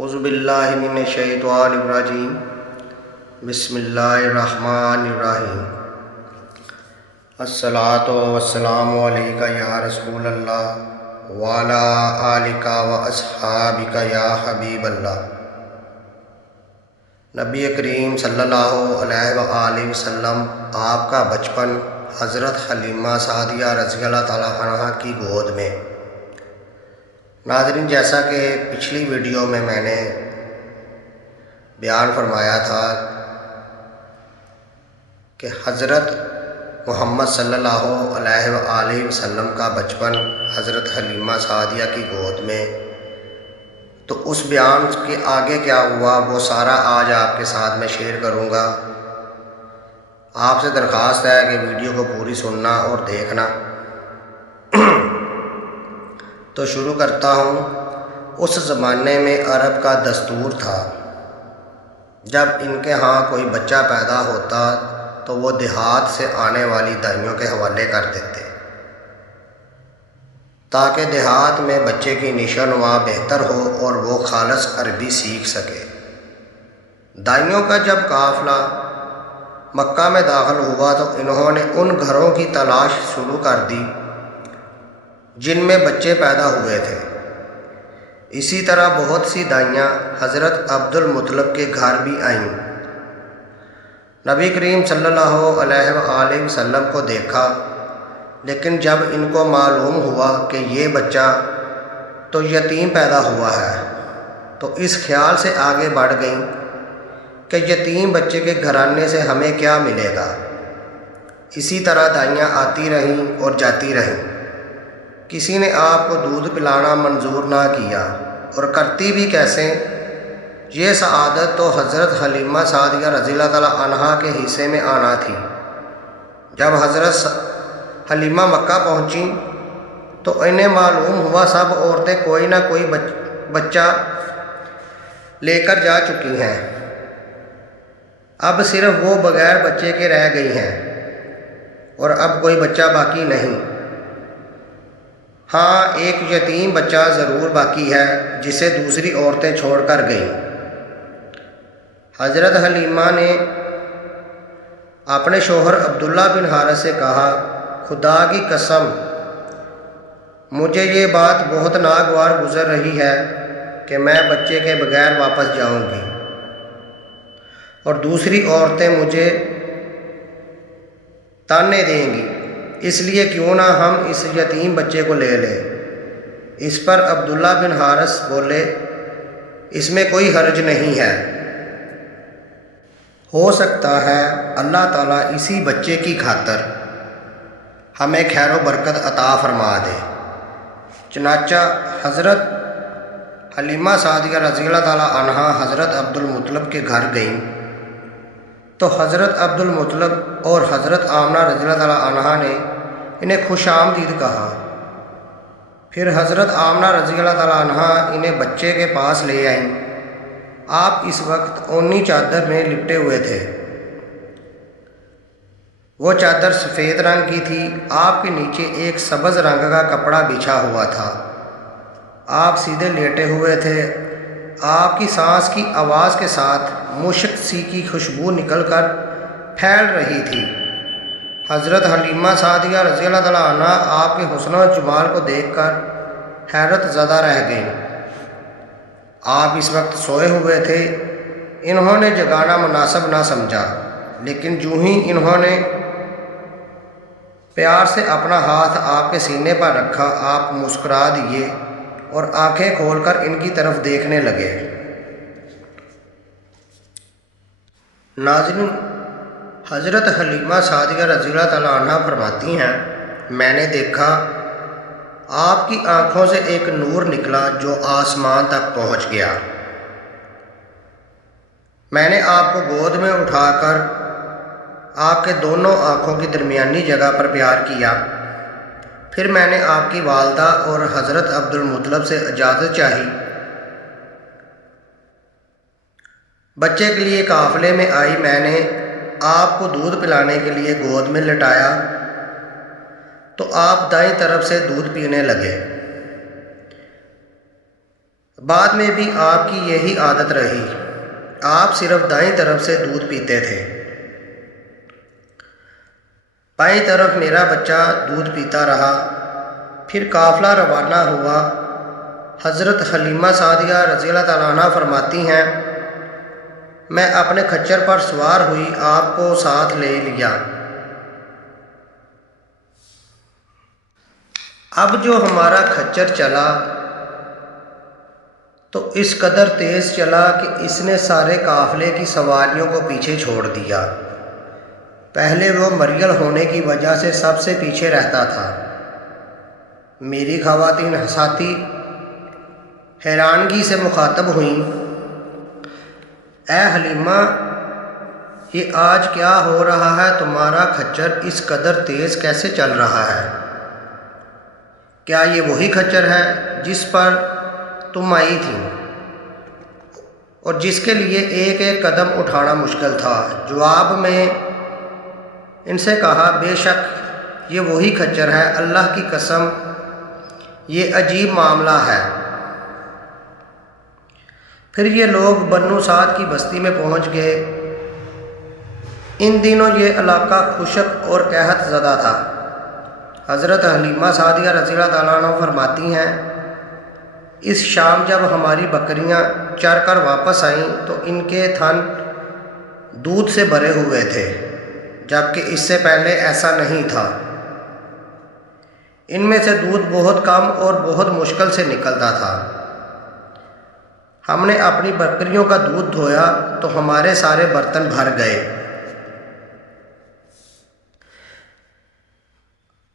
اعوذ باللہ من الشیطان الرجیم بسم اللہ الرحمن الرحیم الصلاۃ والسلام علیکہ یا رسول اللہ وعلی آلکہ واصحابکہ یا حبیب اللہ۔ نبی کریم صلی اللہ علیہ وآلہ وسلم آپ کا بچپن حضرت حلیمہ سعدیہ رضی اللہ تعالیٰ عنہا کی گود میں۔ ناظرین، جیسا کہ پچھلی ویڈیو میں نے بیان فرمایا تھا کہ حضرت محمد صلی اللہ علیہ وآلہ وسلم کا بچپن حضرت حلیمہ سعدیہ کی گود میں، تو اس بیان کے آگے کیا ہوا وہ سارا آج آپ کے ساتھ میں شیئر کروں گا۔ آپ سے درخواست ہے کہ ویڈیو کو پوری سننا اور دیکھنا۔ تو شروع کرتا ہوں۔ اس زمانے میں عرب کا دستور تھا، جب ان کے ہاں کوئی بچہ پیدا ہوتا تو وہ دیہات سے آنے والی دائیوں کے حوالے کر دیتے، تاکہ دیہات میں بچے کی نشو و نما بہتر ہو اور وہ خالص عربی سیکھ سکے۔ دائیوں کا جب قافلہ مکہ میں داخل ہوا تو انہوں نے ان گھروں کی تلاش شروع کر دی جن میں بچے پیدا ہوئے تھے۔ اسی طرح بہت سی دائیاں حضرت عبد المطلب کے گھر بھی آئیں۔ نبی کریم صلی اللہ علیہ وآلہ وسلم کو دیکھا، لیکن جب ان کو معلوم ہوا کہ یہ بچہ تو یتیم پیدا ہوا ہے تو اس خیال سے آگے بڑھ گئیں کہ یتیم بچے کے گھرانے سے ہمیں کیا ملے گا۔ اسی طرح دائیاں آتی رہیں اور جاتی رہیں، کسی نے آپ کو دودھ پلانا منظور نہ کیا، اور کرتی بھی کیسے؟ یہ سعادت تو حضرت حلیمہ سعدیہ رضی اللہ تعالیٰ عنہا کے حصے میں آنا تھی۔ جب حضرت حلیمہ مکہ پہنچیں تو انہیں معلوم ہوا سب عورتیں کوئی نہ کوئی بچہ لے کر جا چکی ہیں، اب صرف وہ بغیر بچے کے رہ گئی ہیں اور اب کوئی بچہ باقی نہیں۔ ہاں، ایک یتیم بچہ ضرور باقی ہے جسے دوسری عورتیں چھوڑ کر گئیں۔ حضرت حلیمہ نے اپنے شوہر عبداللہ بن حارث سے کہا، خدا کی قسم مجھے یہ بات بہت ناگوار گزر رہی ہے کہ میں بچے کے بغیر واپس جاؤں گی اور دوسری عورتیں مجھے تانے دیں گی، اس لیے کیوں نہ ہم اس یتیم بچے کو لے لیں۔ اس پر عبداللہ بن حارث بولے، اس میں کوئی حرج نہیں ہے، ہو سکتا ہے اللہ تعالیٰ اسی بچے کی خاطر ہمیں خیر و برکت عطا فرما دے۔ چنانچہ حضرت حلیمہ سعدیہ رضی اللہ تعالیٰ عنہا حضرت عبد المطلب کے گھر گئیں تو حضرت عبد المطلب اور حضرت آمنہ رضی اللہ تعالیٰ عنہا نے انہیں خوش آمدید کہا۔ پھر حضرت آمنہ رضی اللہ تعالیٰ عنہا انہیں بچے کے پاس لے آئیں۔ آپ اس وقت اونی چادر میں لپٹے ہوئے تھے، وہ چادر سفید رنگ کی تھی، آپ کے نیچے ایک سبز رنگ کا کپڑا بچھا ہوا تھا، آپ سیدھے لیٹے ہوئے تھے۔ آپ کی سانس کی آواز کے ساتھ مشک سی کی خوشبو نکل کر پھیل رہی تھی۔ حضرت حلیمہ سعدیہ رضی اللہ تعالیٰ عنہا آپ کے حسن و جمال کو دیکھ کر حیرت زدہ رہ گئیں۔ آپ اس وقت سوئے ہوئے تھے، انہوں نے جگانا مناسب نہ سمجھا، لیکن جو ہی انہوں نے پیار سے اپنا ہاتھ آپ کے سینے پر رکھا، آپ مسکرا دیے اور آنکھیں کھول کر ان کی طرف دیکھنے لگے۔ ناظرین، حضرت حلیمہ سعدیہ رضی اللہ تعالیٰ عنہا فرماتی ہیں، میں نے دیکھا آپ کی آنکھوں سے ایک نور نکلا جو آسمان تک پہنچ گیا۔ میں نے آپ کو گود میں اٹھا کر آپ کے دونوں آنکھوں کی درمیانی جگہ پر پیار کیا۔ پھر میں نے آپ کی والدہ اور حضرت عبد المطلب سے اجازت چاہی، بچے کے لیے قافلے میں آئی۔ میں نے آپ کو دودھ پلانے کے لیے گود میں لٹایا تو آپ دائیں طرف سے دودھ پینے لگے۔ بعد میں بھی آپ کی یہی عادت رہی، آپ صرف دائیں طرف سے دودھ پیتے تھے۔ بائیں طرف میرا بچہ دودھ پیتا رہا۔ پھر قافلہ روانہ ہوا۔ حضرت حلیمہ سعدیہ رضی اللہ تعالیٰ عنہ فرماتی ہیں، میں اپنے کھچر پر سوار ہوئی آپ کو ساتھ لے لیا۔ اب جو ہمارا کھچر چلا تو اس قدر تیز چلا کہ اس نے سارے قافلے کی سواریوں کو پیچھے چھوڑ دیا۔ پہلے وہ مریل ہونے کی وجہ سے سب سے پیچھے رہتا تھا۔ میری خواتین ہساتی حیرانگی سے مخاطب ہوئیں، اے حلیمہ، یہ آج کیا ہو رہا ہے؟ تمہارا کھچر اس قدر تیز کیسے چل رہا ہے؟ کیا یہ وہی کھچر ہے جس پر تم آئی تھیں اور جس کے لیے ایک ایک قدم اٹھانا مشکل تھا؟ جواب میں ان سے کہا، بے شک یہ وہی کھچر ہے، اللہ کی قسم یہ عجیب معاملہ ہے۔ پھر یہ لوگ بنو سعد کی بستی میں پہنچ گئے۔ ان دنوں یہ علاقہ خشک اور قحط زدہ تھا۔ حضرت حلیمہ سعدیہ رضی اللہ تعالیٰ عنہ فرماتی ہیں، اس شام جب ہماری بکریاں چر کر واپس آئیں تو ان کے تھن دودھ سے بھرے ہوئے تھے، جبکہ اس سے پہلے ایسا نہیں تھا۔ ان میں سے دودھ بہت کم اور بہت مشکل سے نکلتا تھا۔ ہم نے اپنی بکریوں کا دودھ دھویا تو ہمارے سارے برتن بھر گئے،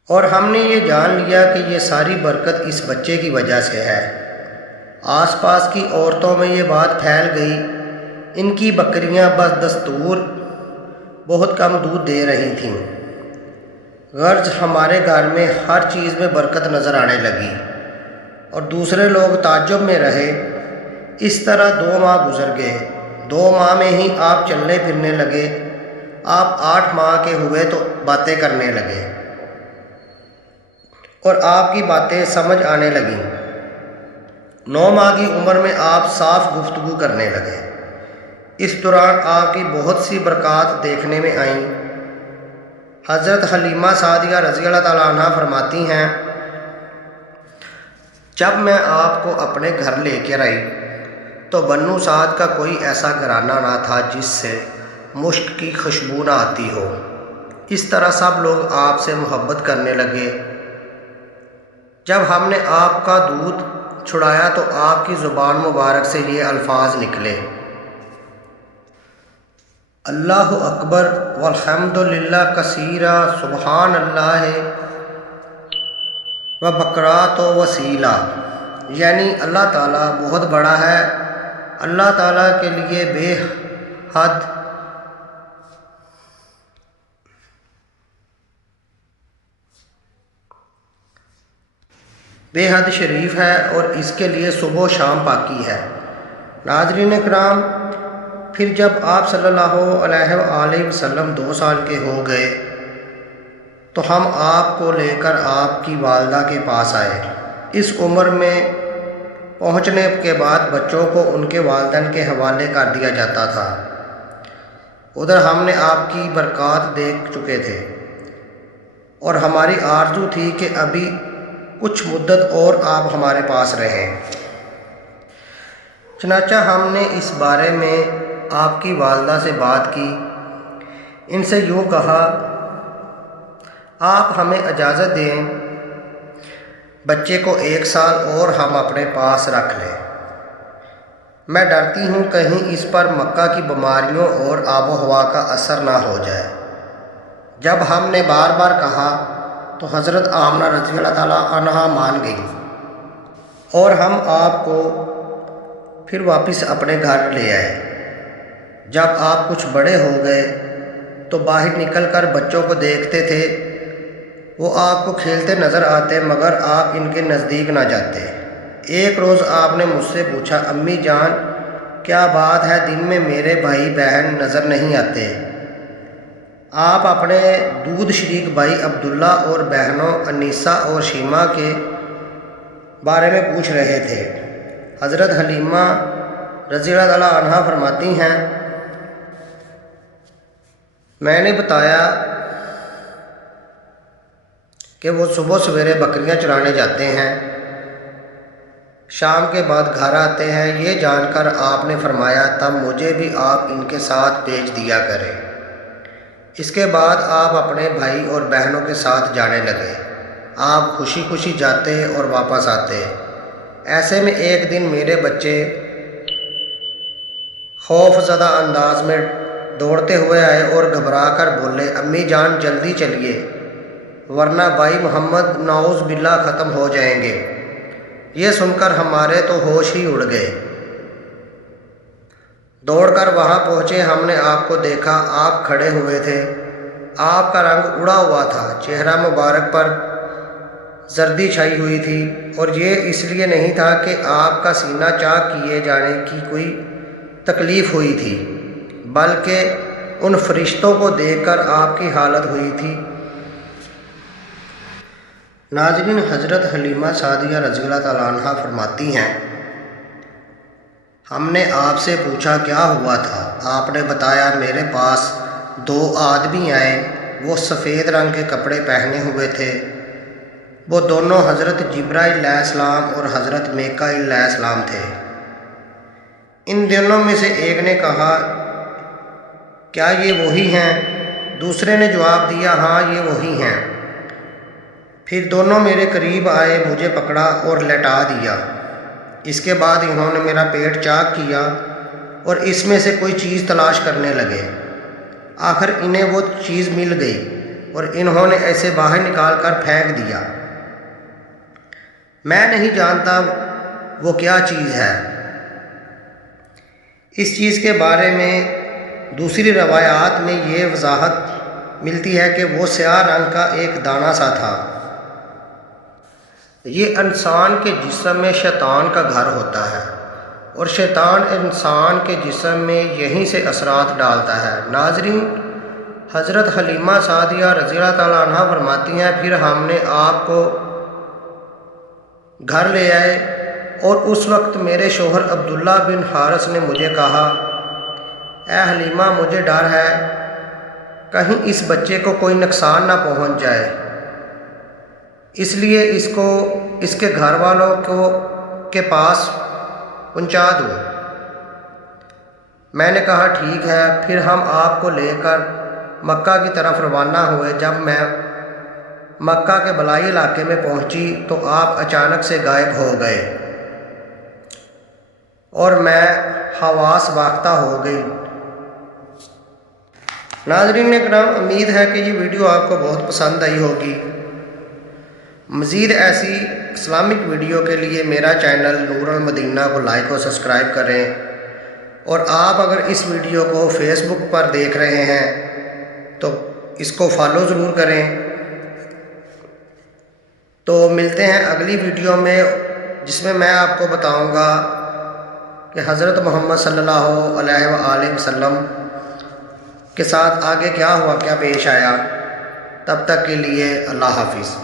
اور ہم نے یہ جان لیا کہ یہ ساری برکت اس بچے کی وجہ سے ہے۔ آس پاس کی عورتوں میں یہ بات پھیل گئی، ان کی بکریاں بدستور بہت کم دودھ دے رہی تھیں۔ غرض ہمارے گھر میں ہر چیز میں برکت نظر آنے لگی، اور دوسرے لوگ تعجب میں رہے۔ اس طرح 2 ماہ گزر گئے۔ 2 ماہ میں ہی آپ چلنے پھرنے لگے۔ آپ 8 ماہ کے ہوئے تو باتیں کرنے لگے اور آپ کی باتیں سمجھ آنے لگیں۔ 9 ماہ کی عمر میں آپ صاف گفتگو کرنے لگے۔ اس دوران آپ کی بہت سی برکات دیکھنے میں آئیں۔ حضرت حلیمہ سعدیہ رضی اللہ تعالیٰ عنہ فرماتی ہیں، جب میں آپ کو اپنے گھر لے کر آئی تو بنو سعد کا کوئی ایسا گھرانہ نہ تھا جس سے مشک کی خوشبو نہ آتی ہو۔ اس طرح سب لوگ آپ سے محبت کرنے لگے۔ جب ہم نے آپ کا دودھ چھڑایا تو آپ کی زبان مبارک سے یہ الفاظ نکلے، اللہ اکبر والحمد للہ کثیرا سبحان اللہ و بکرات و وسیلہ، یعنی اللہ تعالیٰ بہت بڑا ہے، اللہ تعالیٰ کے لیے بے حد شریف ہے، اور اس کے لیے صبح و شام پاکی ہے۔ ناظرین کرام، پھر جب آپ صلی اللہ علیہ وآلہ وسلم 2 سال کے ہو گئے تو ہم آپ کو لے کر آپ کی والدہ کے پاس آئے۔ اس عمر میں پہنچنے کے بعد بچوں کو ان کے والدین کے حوالے کر دیا جاتا تھا۔ ادھر ہم نے آپ کی برکات دیکھ چکے تھے، اور ہماری آرزو تھی کہ ابھی کچھ مدت اور آپ ہمارے پاس رہیں۔ چنانچہ ہم نے اس بارے میں آپ کی والدہ سے بات کی۔ ان سے یوں کہا، آپ ہمیں اجازت دیں بچے کو 1 سال اور ہم اپنے پاس رکھ لیں۔ میں ڈرتی ہوں کہیں اس پر مکہ کی بیماریوں اور آب و ہوا کا اثر نہ ہو جائے۔ جب ہم نے بار بار کہا تو حضرت آمنہ رضی اللہ تعالیٰ عنہا مان گئی، اور ہم آپ کو پھر واپس اپنے گھر لے آئے۔ جب آپ کچھ بڑے ہو گئے تو باہر نکل کر بچوں کو دیکھتے تھے، وہ آپ کو کھیلتے نظر آتے مگر آپ ان کے نزدیک نہ جاتے۔ ایک روز آپ نے مجھ سے پوچھا، امی جان کیا بات ہے دن میں میرے بھائی بہن نظر نہیں آتے؟ آپ اپنے دودھ شریک بھائی عبداللہ اور بہنوں انیسہ اور شیمہ کے بارے میں پوچھ رہے تھے۔ حضرت حلیمہ رضی اللہ تعالیٰ عنہا فرماتی ہیں، میں نے بتایا کہ وہ صبح سویرے بکریاں چرانے جاتے ہیں، شام کے بعد گھر آتے ہیں۔ یہ جان کر آپ نے فرمایا تب مجھے بھی آپ ان کے ساتھ بھیج دیا کریں۔ اس کے بعد آپ اپنے بھائی اور بہنوں کے ساتھ جانے لگے۔ آپ خوشی خوشی جاتے اور واپس آتے۔ ایسے میں ایک دن میرے بچے خوف زدہ انداز میں دوڑتے ہوئے آئے اور گھبرا کر بولے، امی جان جلدی چلیے ورنہ بھائی محمد نعوذ باللہ ختم ہو جائیں گے۔ یہ سن کر ہمارے تو ہوش ہی اڑ گئے۔ دوڑ کر وہاں پہنچے، ہم نے آپ کو دیکھا، آپ کھڑے ہوئے تھے۔ آپ کا رنگ اڑا ہوا تھا، چہرہ مبارک پر زردی چھائی ہوئی تھی، اور یہ اس لیے نہیں تھا کہ آپ کا سینہ چاک کیے جانے کی کوئی تکلیف ہوئی تھی، بلکہ ان فرشتوں کو دیکھ کر آپ کی حالت ہوئی تھی۔ ناظرین، حضرت حلیمہ سعدیہ رضی اللہ تعالیٰ عنہا فرماتی ہیں، ہم نے آپ سے پوچھا کیا ہوا تھا؟ آپ نے بتایا میرے پاس 2 آدمی آئے، وہ سفید رنگ کے کپڑے پہنے ہوئے تھے۔ وہ دونوں حضرت جبرائیل علیہ السلام اور حضرت میکائیل علیہ السلام تھے۔ ان دونوں میں سے ایک نے کہا، کیا یہ وہی ہیں؟ دوسرے نے جواب دیا، ہاں یہ وہی ہیں۔ پھر دونوں میرے قریب آئے، مجھے پکڑا اور لٹا دیا۔ اس کے بعد انہوں نے میرا پیٹ چاک کیا اور اس میں سے کوئی چیز تلاش کرنے لگے۔ آخر انہیں وہ چیز مل گئی اور انہوں نے ایسے باہر نکال کر پھینک دیا۔ میں نہیں جانتا وہ کیا چیز ہے۔ اس چیز کے بارے میں دوسری روایات میں یہ وضاحت ملتی ہے کہ وہ سیاہ رنگ کا ایک دانہ سا تھا۔ یہ انسان کے جسم میں شیطان کا گھر ہوتا ہے اور شیطان انسان کے جسم میں یہیں سے اثرات ڈالتا ہے۔ ناظرین، حضرت حلیمہ سعدیہ رضی اللہ تعالیٰ عنہا فرماتی ہیں، پھر ہم نے آپ کو گھر لے آئے اور اس وقت میرے شوہر عبداللہ بن حارث نے مجھے کہا، اے حلیمہ مجھے ڈر ہے کہیں اس بچے کو کوئی نقصان نہ پہنچ جائے، اس لیے اس کو اس کے گھر والوں کے پاس پہنچا دو۔ میں نے کہا ٹھیک ہے۔ پھر ہم آپ کو لے کر مکہ کی طرف روانہ ہوئے۔ جب میں مکہ کے بلائی علاقے میں پہنچی تو آپ اچانک سے غائب ہو گئے اور میں حواس باختہ ہو گئی۔ ناظرین اکرام، امید ہے کہ یہ ویڈیو آپ کو بہت پسند آئی ہوگی۔ مزید ایسی اسلامک ویڈیو کے لیے میرا چینل نور المدینہ کو لائک اور سبسکرائب کریں، اور آپ اگر اس ویڈیو کو فیس بک پر دیکھ رہے ہیں تو اس کو فالو ضرور کریں۔ تو ملتے ہیں اگلی ویڈیو میں، جس میں میں آپ کو بتاؤں گا کہ حضرت محمد صلی اللہ علیہ وآلہ وسلم کے ساتھ آگے کیا ہوا، کیا پیش آیا۔ تب تک کے لیے اللہ حافظ۔